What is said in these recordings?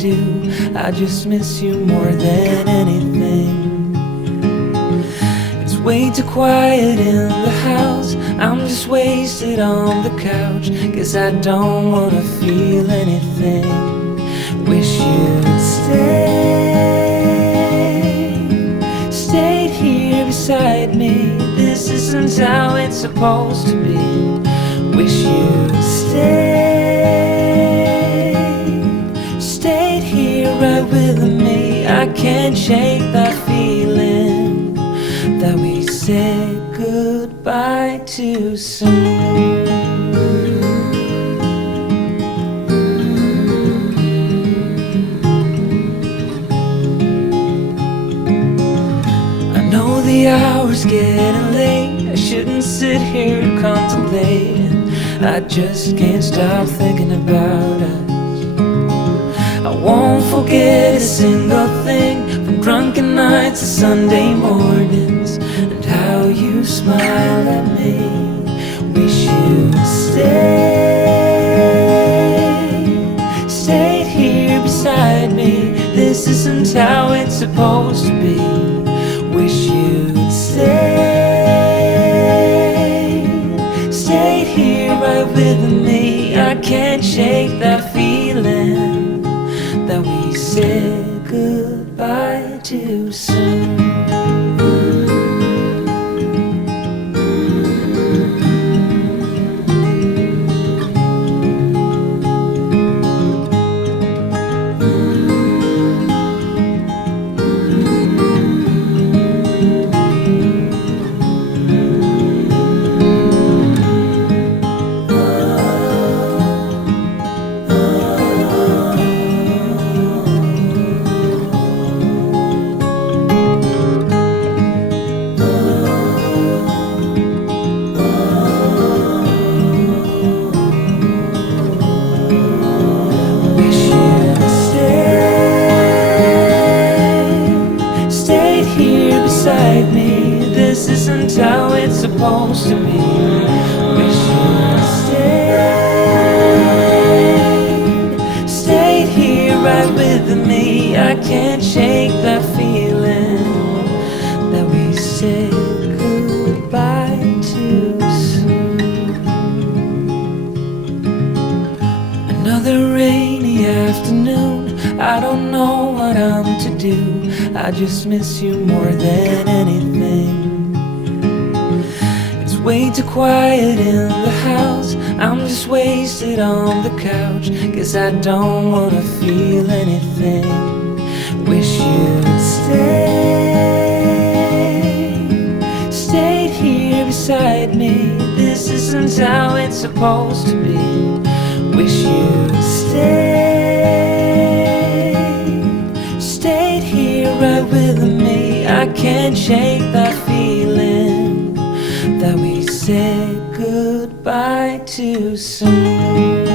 do. I just miss you more than anything. It's way too quiet in the house. I'm just wasted on the couch, 'cause I don't wanna feel anything. Wish you'd stayed here beside me. This isn't how it's supposed to be. Wish you'd stayed here right with me. I can't shake that feeling that we said goodbye too soon. The hour's getting late. I shouldn't sit here contemplating. I just can't stop thinking about us. I won't forget a single thing, from drunken nights to Sunday mornings, and how you smile at me. Wish you'd stayed here beside me. This isn't how it's supposed to be. Wish you'd stayed here right with me. I can't shake that feeling that we said goodbye too soon. Me. This isn't how it's supposed to be. Wish you'd stayed here right with me. I can't shake that feeling that we said goodbye too soon. Another rainy afternoon. I don't know what I'm to do. I just miss you more than anything. It's way too quiet in the house. I'm just wasted on the couch, 'cause I don't wanna feel anything. Wish you'd stayed here beside me. This isn't how it's supposed to be. Wish you'd stayed here right with me. I can't shake that feeling that we said goodbye too soon.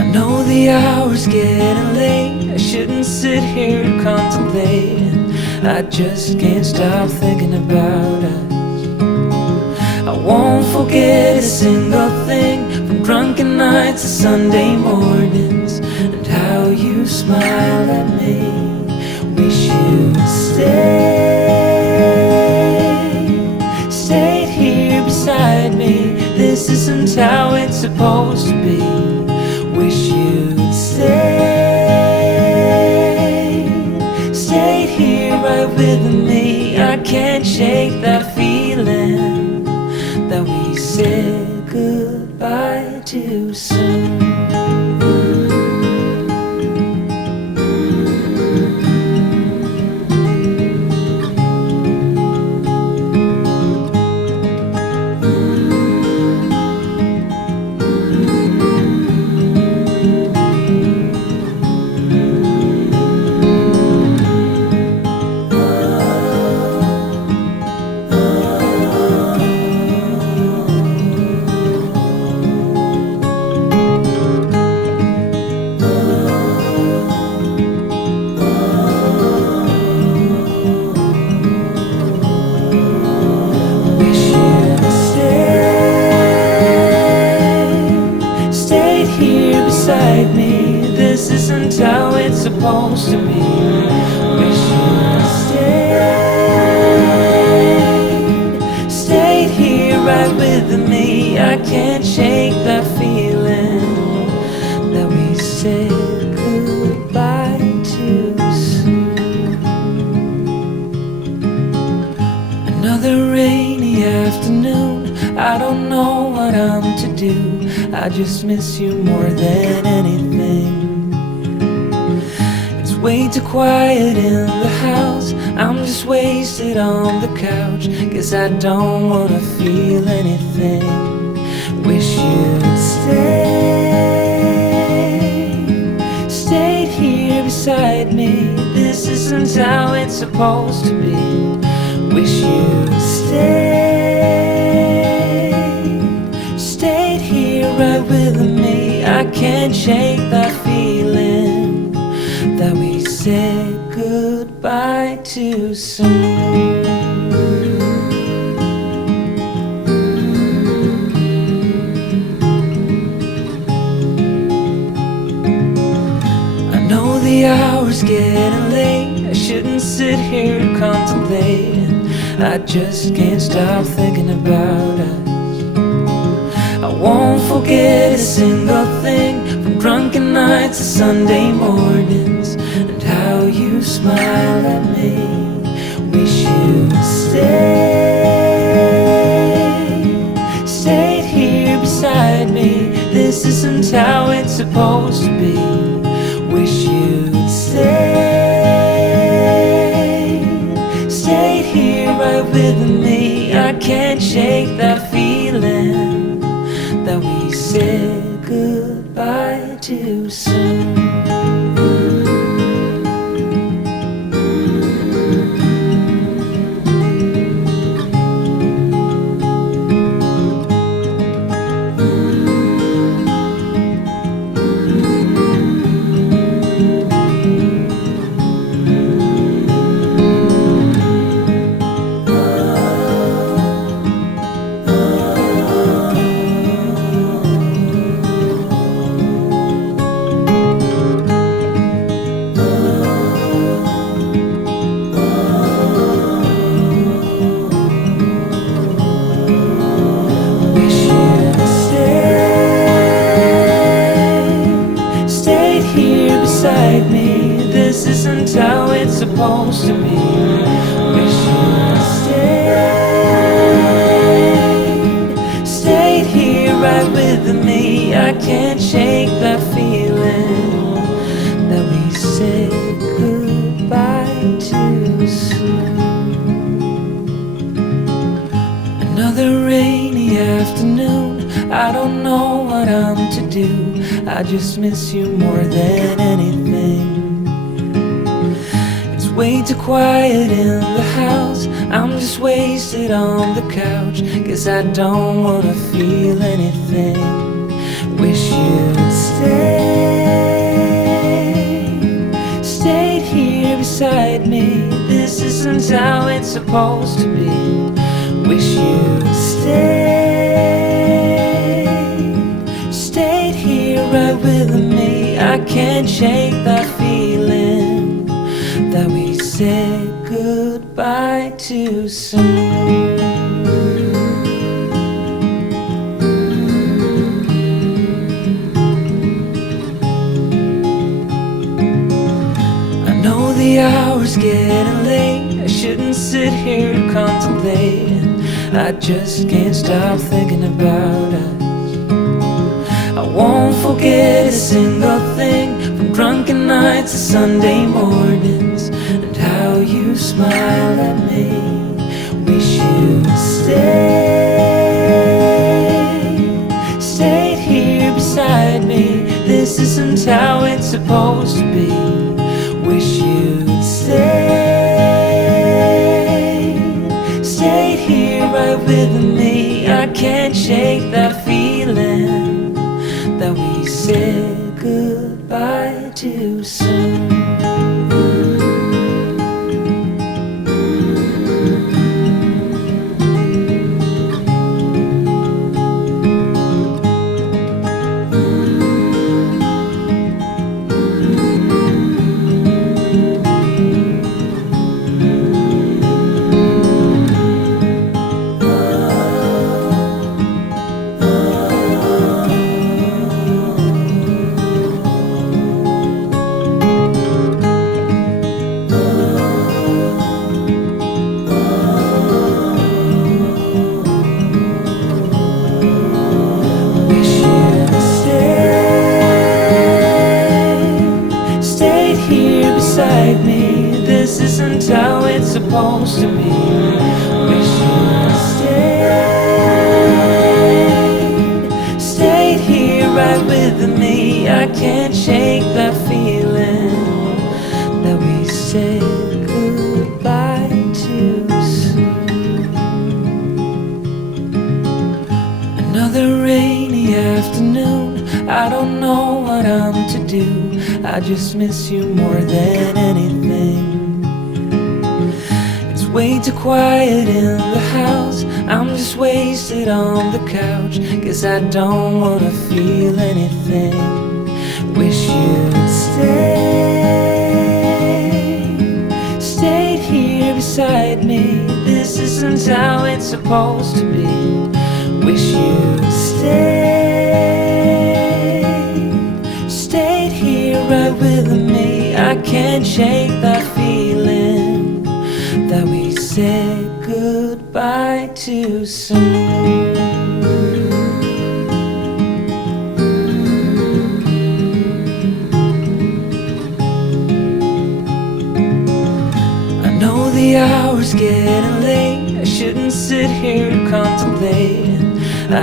I know the hour's getting late. I shouldn't sit here contemplating. I just can't stop thinking about us. I won't forget a single thing, from drunken nights to Sunday mornings, and how you smile at me. Wish you'd stayed here beside me. This isn't how it's supposed to be. Wish you'd stayed here right with me. I can't shake that feeling that we said goodbye too soon. isn't how it's supposed to be. Wish you'd stayed here right with me. I can't shake that feeling that we said goodbye too soon. Another rainy afternoon, I don't know what I'm to do. I just miss you more than anything. It's way too quiet in the house. I'm just wasted on the couch, 'cause I don't wanna feel anything. Wish you'd stayed here beside me. This isn't how it's supposed to be. Wish you'd stayed here right with me. I can't shake that feeling that we said goodbye too soon. I know the hour's getting late. I shouldn't sit here contemplating. I just can't stop thinking about us. I won't forget a single thing, from drunken nights to Sunday mornings, and how you smile at me. Wish you'd stayed here beside me. This isn't how it's supposed to be. Wish you'd stayed here right with me. I can't shake that feeling that we said goodbye too soon. This isn't how it's supposed to be. Wish you'd stayed here right with me. I can't shake that feeling that we said goodbye too soon. Another rainy afternoon, I don't know what I'm to do. I just miss you more than anything. It's way too quiet in the house. I'm just wasted on the couch, 'cause I don't wanna feel anything. Wish you'd stayed here beside me. This isn't how it's supposed to be. Wish you'd stayed here right with me. I can't shake that feeling that we said goodbye too soon. I know the hour's getting late. I shouldn't sit here contemplating. I just can't stop thinking about us. I won't forget a single thing, from drunken nights to Sunday mornings, and how you smile at me. Wish you'd stayed here beside me. This isn't how it's supposed to be. Wish you'd stayed here right with me. I can't shake that feeling that we said goodbye too soon. supposed to be. Wish you'd stayed here right with me. I can't shake that feeling that we said goodbye too soon. Another rainy afternoon, I don't know what I'm to do. I just miss you more than anything. It's way too quiet in the house. I'm just wasted on the couch, 'cause I don't wanna feel anything. Wish you'd stayed here beside me. This isn't how it's supposed to be. Wish you'd stayed here right with me. I can't shake that feeling that we said goodbye too soon. I know the hour's getting late. I shouldn't sit here contemplating.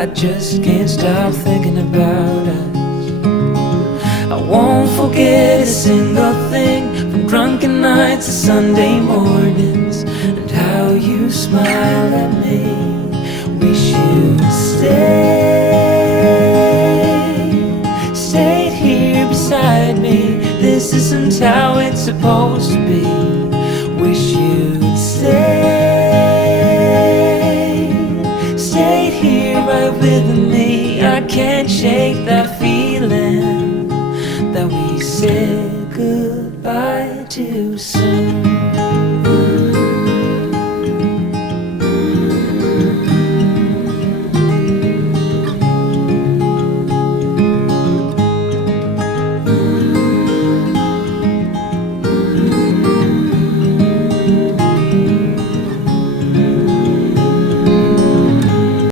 I just can't stop thinking about us. I won't forget a single thing, from drunken nights to Sunday mornings, and how you smile at me. Wish you'd stayed here beside me. This isn't how it's supposed to be. Wish you'd stayed here right with me. I can't shake that feeling that we said goodbye too soon.